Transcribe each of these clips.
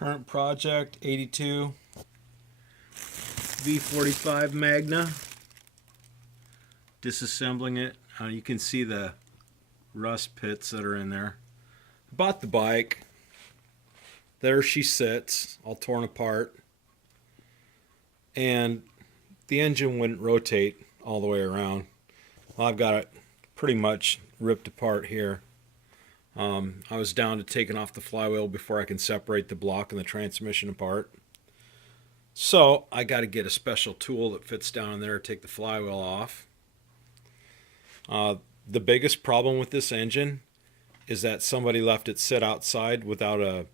Current project 82 V45 Magna. Disassembling it. You can see the rust pits that are in there. Bought the bike. There she sits, all torn apart. And the engine wouldn't rotate all the way around. Well, I've got it pretty much ripped apart here. I was down to taking off the flywheel before I can separate the block and the transmission apart. So I got to get a special tool that fits down in there to take the flywheel off. The biggest problem with this engine is that somebody left it sit outside without a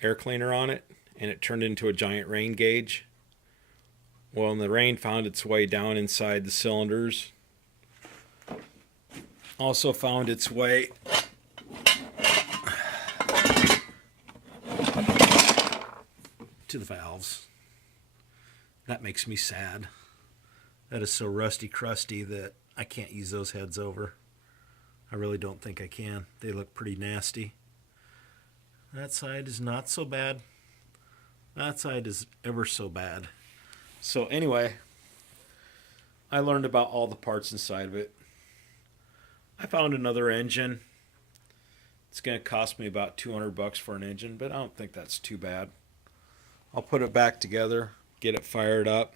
air cleaner on it, and it turned into a giant rain gauge. Well, and the rain found its way down inside the cylinders. Also found its way to the valves. That makes me sad. That is so rusty crusty that I can't use those heads over. I really don't think I can. They look pretty nasty. That side is not so bad. That side is ever so bad. So anyway, I learned about all the parts inside of it. I found another engine. It's going to cost me about $200 for an engine, but I don't think that's too bad. I'll put it back together, get it fired up,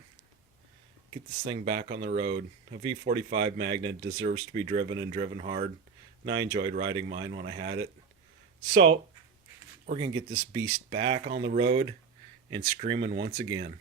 get this thing back on the road. A V45 Magna deserves to be driven and driven hard, and I enjoyed riding mine when I had it. So we're going to get this beast back on the road and screaming once again.